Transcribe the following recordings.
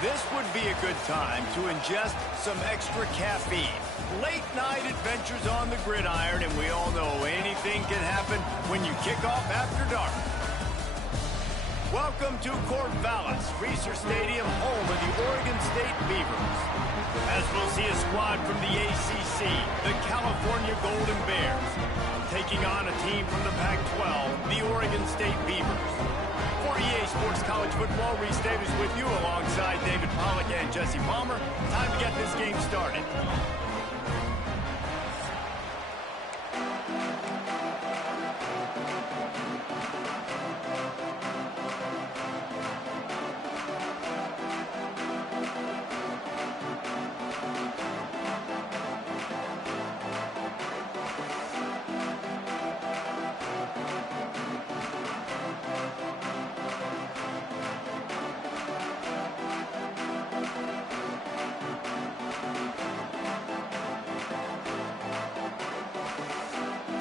This would be a good time to ingest some extra caffeine. Late night adventures on the gridiron, and we all know anything can happen when you kick off after dark. Welcome to Corvallis, Reser Stadium, home of the Oregon State Beavers. As we'll see a squad from the ACC, the California Golden Bears, taking on a team from the Pac-12, the Oregon State Beavers. For EA Sports College Football, Reese Davis with you alongside David Pollack and Jesse Palmer. Time to get this game started.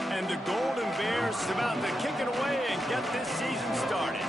And the Golden Bears about to kick it away and get this season started.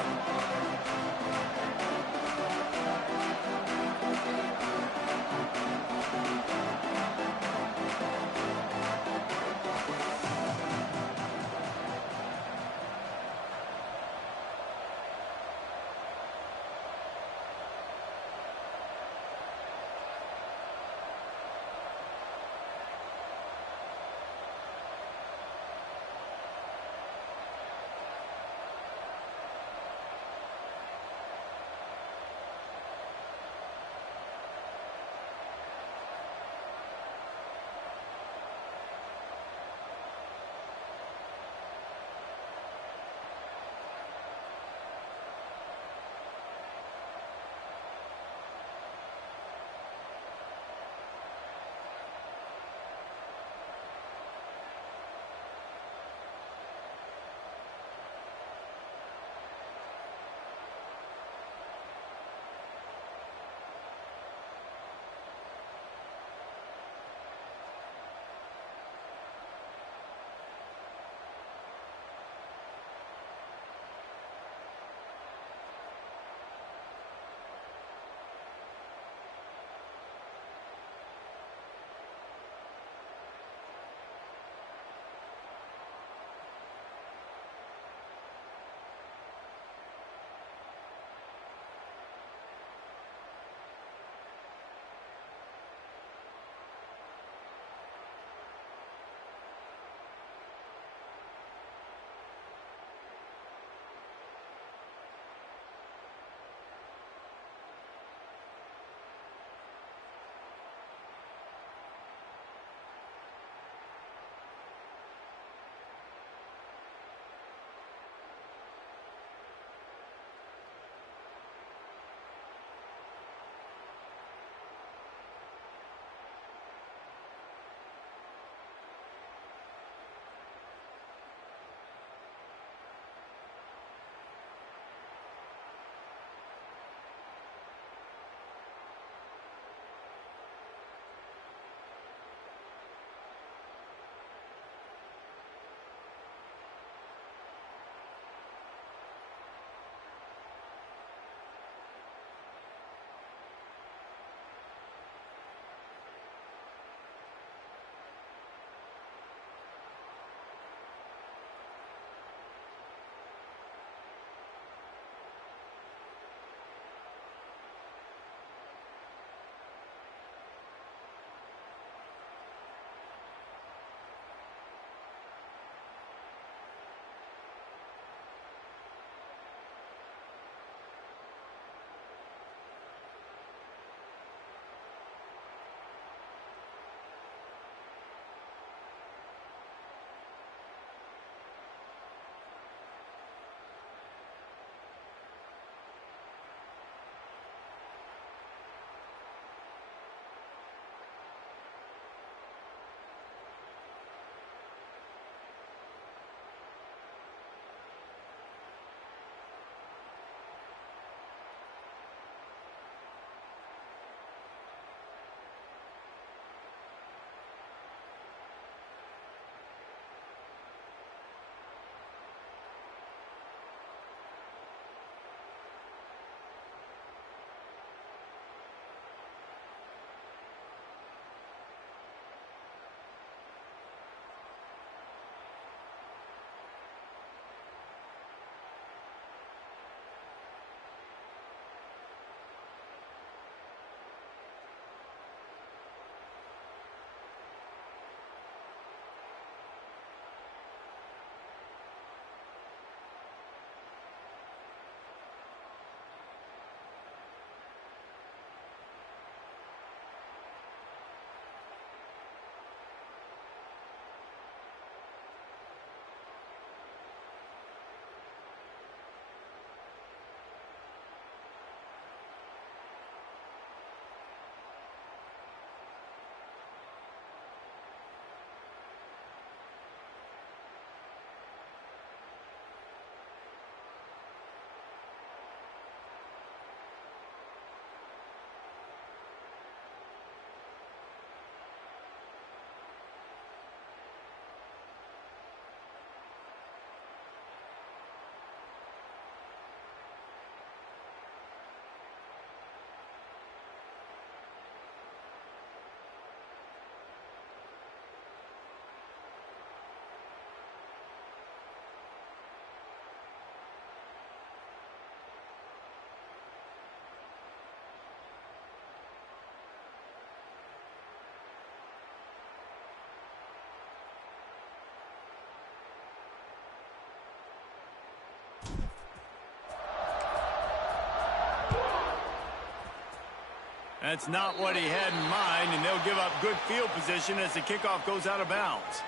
That's not what he had in mind, and they'll give up good field position as the kickoff goes out of bounds.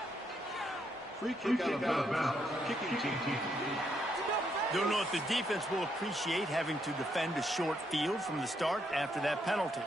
Free kick out of bounds. Kicking team. Don't know if the defense will appreciate having to defend a short field from the start after that penalty.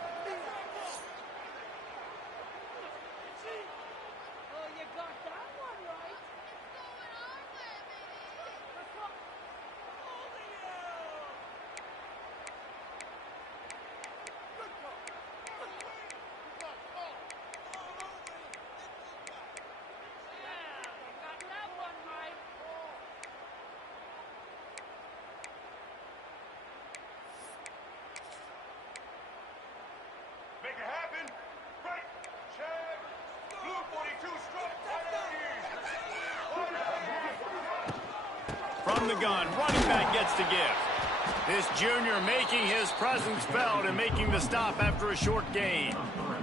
From the gun, running back gets the give. This junior making his presence felt and making the stop after a short gain.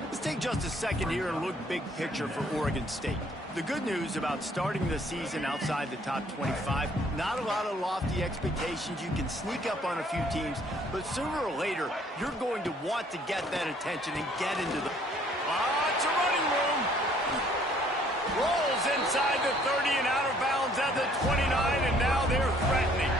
Let's take just a second here and look big picture for Oregon State. The good news about starting the season outside the top 25, not a lot of lofty expectations. You can sneak up on a few teams, but sooner or later, you're going to want to get that attention and get into the... it's a running room. Rolls inside the 30 and out of bounds at the 29, and now they're threatening.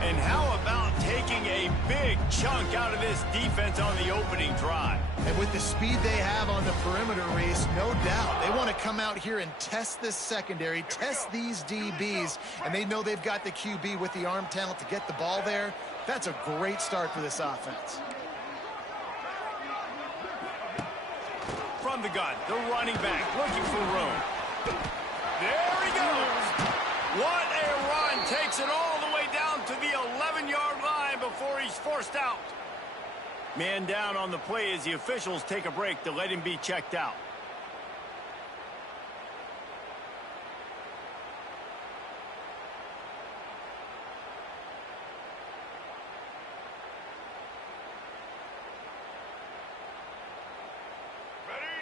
And how about taking a big chunk out of this defense on the opening drive? And with the speed they have on the perimeter, Reese, no doubt, they want to come out here and test this secondary, test these DBs, and they know they've got the QB with the arm talent to get the ball there. That's a great start for this offense. From the gun, the running back looking for room. There he goes. What a run. Takes it all the way down to the 11-yard line before he's forced out. Man down on the play as the officials take a break to let him be checked out.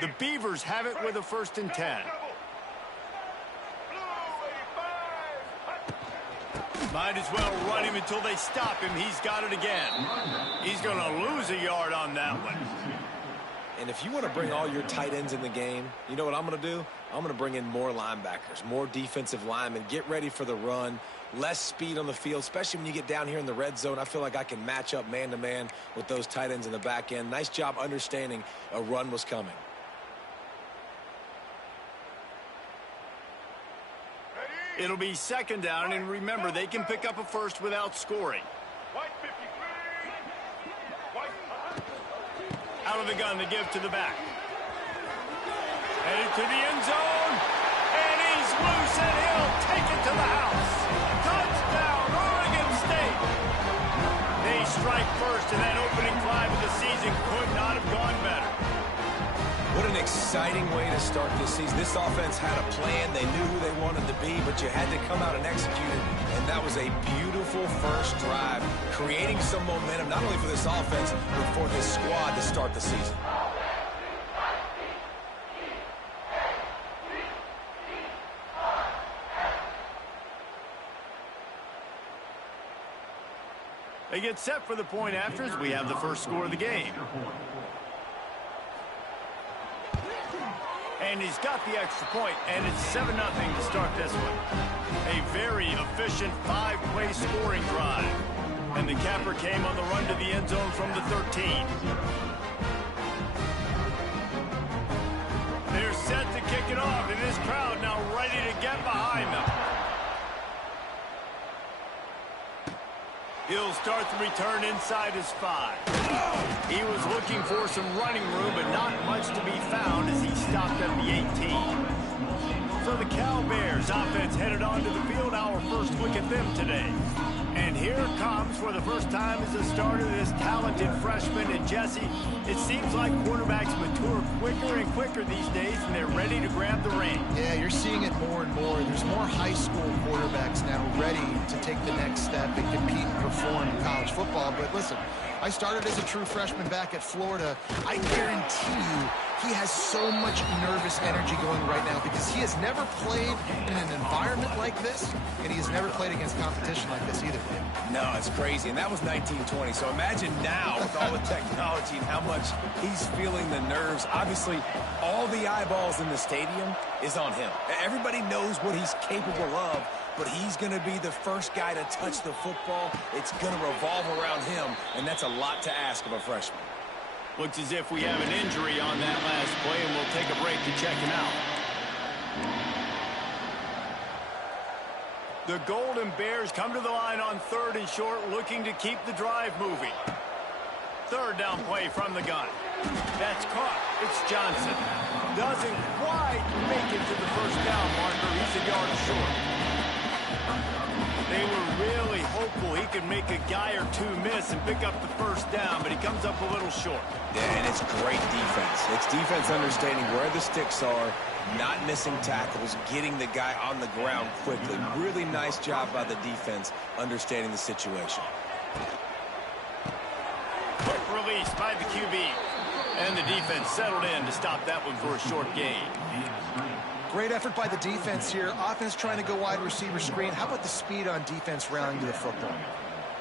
The Beavers have it with a 1st and 10. Might as well run him until they stop him. He's got it again. He's going to lose a yard on that one. And if you want to bring all your tight ends in the game, you know what I'm going to do? I'm going to bring in more linebackers, more defensive linemen, get ready for the run, less speed on the field, especially when you get down here in the red zone. I feel like I can match up man-to-man with those tight ends in the back end. Nice job understanding a run was coming. It'll be 2nd down, and remember, they can pick up a first without scoring. Out of the gun, the give to the back. Headed to the end zone, and he's loose, and he'll take it to the house. Touchdown, Oregon State. They strike first, and that opening drive of the season could not have gone better. What an exciting way to start this season. This offense had a plan. They knew who they wanted to be, but you had to come out and execute it. And that was a beautiful first drive, creating some momentum, not only for this offense, but for this squad to start the season. They get set for the point after as we have the first score of the game. And he's got the extra point, and it's 7-0 to start this one. A very efficient 5-play scoring drive. And the capper came on the run to the end zone from the 13. They're set to kick it off, and this crowd now ready to get behind them. He'll start the return inside his 5. He was looking for some running room, but not much to be found as he stopped at the 18. So the Cal Bears offense headed onto the field. Our first look at them today. And here comes, for the first time as a starter, this talented freshman. And Jesse, it seems like quarterbacks mature quicker and quicker these days, and they're ready to grab the reins. Yeah, you're seeing it more and more. There's more high school quarterbacks now ready to take the next step and compete and perform in college football. But listen, I started as a true freshman back at Florida. I guarantee you he has so much nervous energy going right now because he has never played in an environment like this, and he has never played against competition like this either. No, it's crazy, and that was 1920. So imagine now with all the technology and how much he's feeling the nerves. Obviously, all the eyeballs in the stadium is on him. Everybody knows what he's capable of, but he's going to be the first guy to touch the football. It's going to revolve around him, and that's a lot to ask of a freshman. Looks as if we have an injury on that last play, and we'll take a break to check him out. The Golden Bears come to the line on 3rd and short, looking to keep the drive moving. 3rd down play from the gun. That's caught. It's Johnson. Doesn't quite make it to the first down marker. He's a yard short. They were really hopeful he could make a guy or two miss and pick up the first down, but he comes up a little short. Yeah, and it's great defense. It's defense understanding where the sticks are, not missing tackles, getting the guy on the ground quickly. Really nice job by the defense understanding the situation. Quick release by the QB. And the defense settled in to stop that one for a short gain. Great effort by the defense here. Offense trying to go wide receiver screen. How about the speed on defense rallying to the football?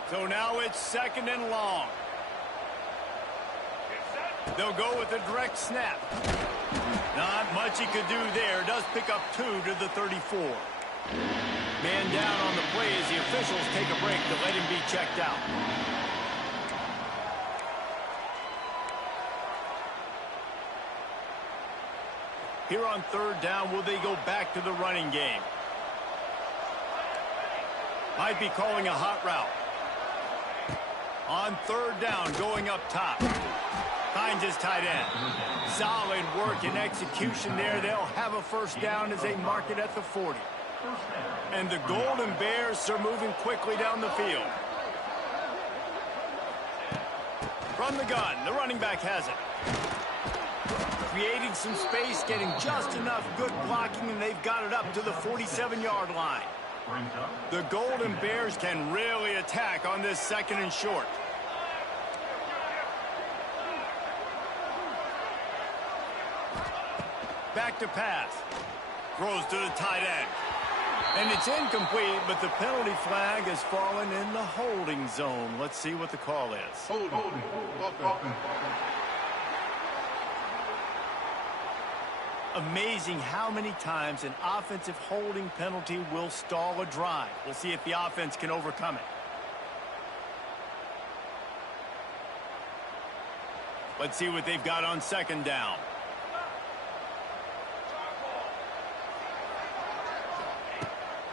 So now it's 2nd and long. They'll go with a direct snap. Not much he could do there. Does pick up 2 to the 34. Man down on the play as the officials take a break to let him be checked out. Here on 3rd down, will they go back to the running game? Might be calling a hot route. On 3rd down, going up top. Finds his tight end. Solid work and execution there. They'll have a first down as they mark it at the 40. And the Golden Bears are moving quickly down the field. From the gun, the running back has it. Creating some space, getting just enough good blocking, and they've got it up to the 47-yard line. The Golden Bears can really attack on this 2nd and short. Back to pass. Throws to the tight end. And it's incomplete, but the penalty flag has fallen in the holding zone. Let's see what the call is. Holding. Amazing how many times an offensive holding penalty will stall a drive. We'll see if the offense can overcome it. Let's see what they've got on 2nd down.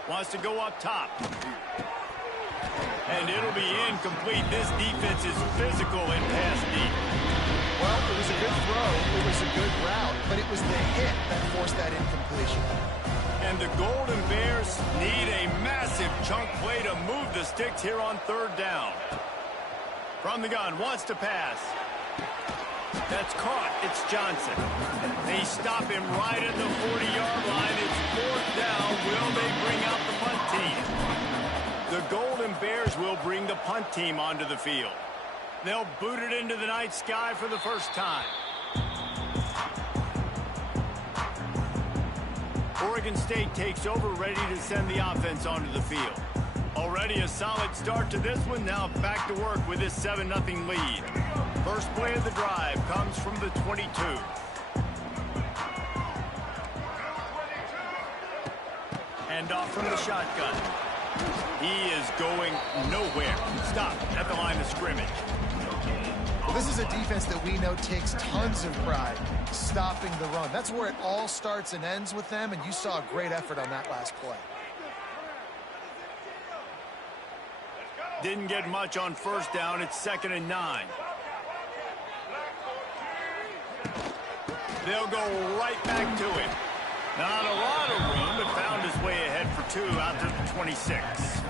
Wants to go up top. And it'll be incomplete. This defense is physical and pass deep. Well, it was a good throw. It was a good route, but it was the hit that forced that incompletion. And the Golden Bears need a massive chunk play to move the sticks here on 3rd down. From the gun, wants to pass. That's caught. It's Johnson. They stop him right at the 40-yard line. It's 4th down. Will they bring out the punt team? The Golden Bears will bring the punt team onto the field. They'll boot it into the night sky for the first time. Oregon State takes over, ready to send the offense onto the field. Already a solid start to this one. Now back to work with this 7-0 lead. First play of the drive comes from the 22. Hand off from the shotgun. He is going nowhere. Stop at the line of scrimmage. Well, this is a defense that we know takes tons of pride stopping the run. That's where it all starts and ends with them, and you saw a great effort on that last play. Didn't get much on 1st down. It's 2nd and 9. They'll go right back to him. Not a lot of room, but found his way ahead for 2 out to the 26.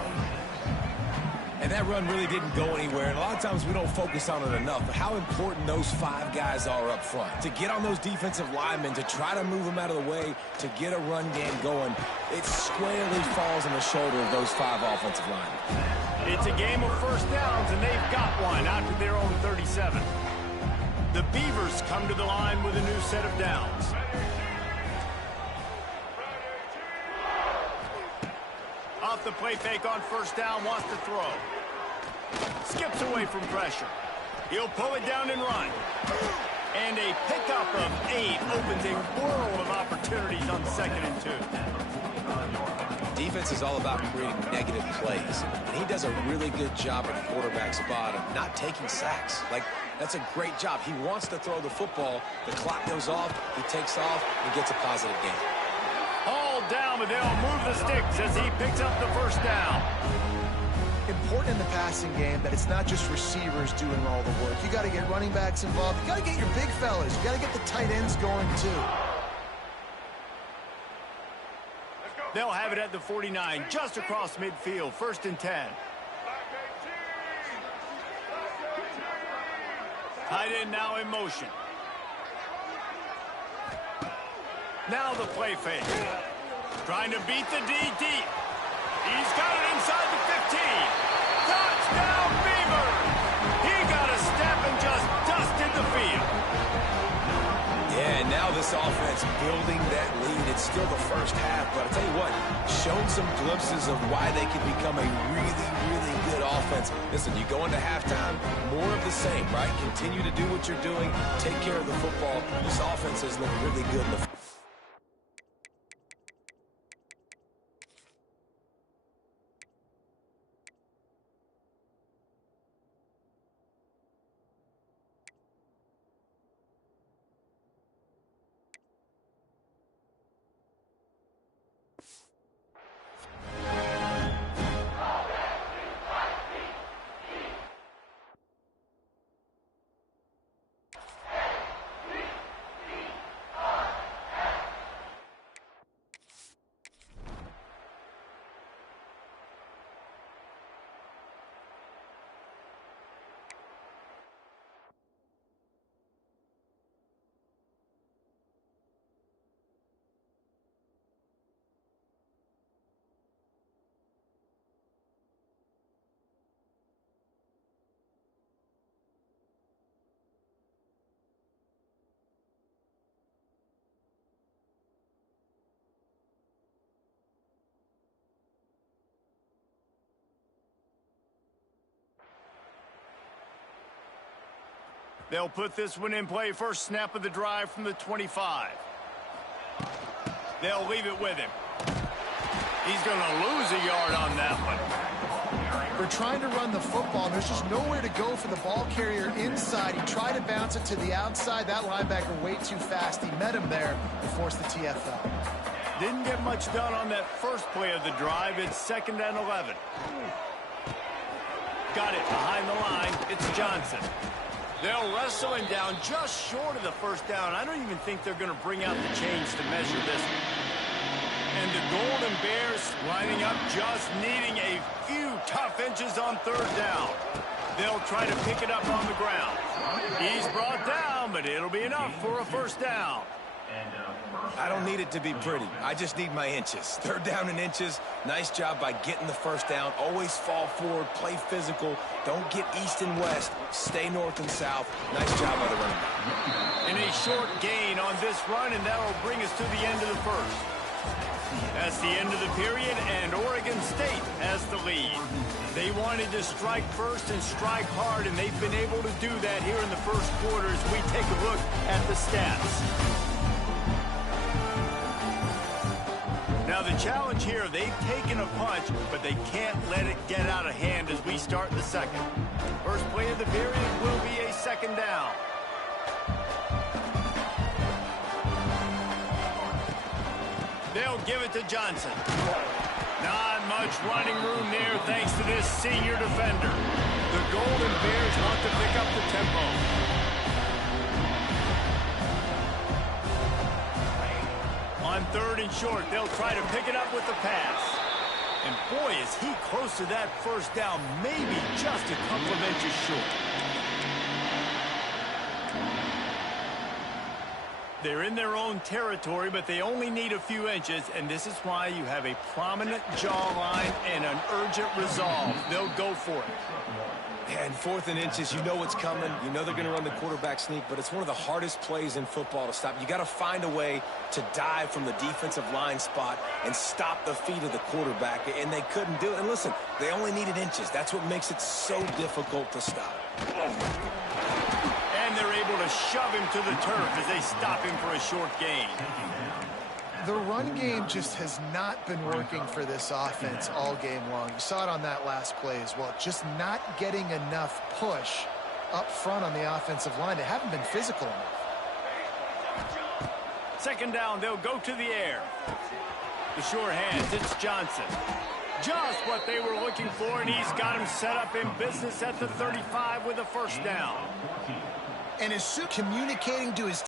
And that run really didn't go anywhere. And a lot of times we don't focus on it enough. But how important those 5 guys are up front. To get on those defensive linemen, to try to move them out of the way, to get a run game going, it squarely falls on the shoulder of those 5 offensive linemen. It's a game of first downs, and they've got one out to their own 37. The Beavers come to the line with a new set of downs. Off the play fake on 1st down, wants to throw. Skips away from pressure. He'll pull it down and run. And a pickup of 8 opens a world of opportunities on 2nd and 2. Defense is all about creating negative plays, and he does a really good job at the quarterback spot of not taking sacks. Like, that's a great job. He wants to throw the football. The clock goes off, he takes off, and gets a positive gain. All down, but they'll move the sticks as he picks up the first down. Important in the passing game that it's not just receivers doing all the work. You got to get running backs involved. You got to get your big fellas. You got to get the tight ends going, too. They'll have it at the 49, just across midfield, 1st and 10. Tight end now in motion. Now the play fake. Trying to beat the D deep. He's got it inside the 15. Touchdown, Beavers! He got a step and just dusted the field. Yeah, and now this offense building that lead. It's still the first half, but I'll tell you what, shown some glimpses of why they can become a really, really good offense. Listen, you go into halftime, more of the same, right? Continue to do what you're doing, take care of the football. This offense has looked really good in the They'll put this one in play. First snap of the drive from the 25. They'll leave it with him. He's going to lose a yard on that one. We're trying to run the football, and there's just nowhere to go for the ball carrier inside. He tried to bounce it to the outside. That linebacker way too fast. He met him there and forced the TFL. Didn't get much done on that first play of the drive. It's 2nd and 11. Got it behind the line. It's Johnson. They'll wrestle him down just short of the first down. I don't even think they're going to bring out the chains to measure this one. And the Golden Bears lining up, just needing a few tough inches on 3rd down. They'll try to pick it up on the ground. He's brought down, but it'll be enough for a first down. I don't need it to be pretty. I just need my inches. 3rd down and inches. Nice job by getting the first down. Always fall forward, play physical. Don't get east and west. Stay north and south. Nice job by the running back. And a short gain on this run, and that'll bring us to the end of the first. That's the end of the period, and Oregon State has the lead. They wanted to strike first and strike hard, and they've been able to do that here in the first quarter as we take a look at the stats. Now the challenge here, they've taken a punch, but they can't let it get out of hand as we start the second. First play of the period will be a 2nd down. They'll give it to Johnson. Not much running room there thanks to this senior defender. The Golden Bears want to pick up the tempo. On 3rd and short, they'll try to pick it up with the pass. And boy, is he close to that first down, maybe just a couple of inches short. They're in their own territory, but they only need a few inches, and this is why you have a prominent jawline and an urgent resolve. They'll go for it. And 4th and inches, you know what's coming. You know they're going to run the quarterback sneak, but it's one of the hardest plays in football to stop. You got to find a way to dive from the defensive line spot and stop the feet of the quarterback, and they couldn't do it. And listen, they only needed inches. That's what makes it so difficult to stop. shove him to the turf as they stop him for a short gain. The run game just has not been working for this offense all game long. You saw it on that last play as well. Just not getting enough push up front on the offensive line. They haven't been physical enough. Second down, they'll go to the air. The sure hands, it's Johnson. Just what they were looking for, and he's got him set up in business at the 35 with a first down. And is communicating to his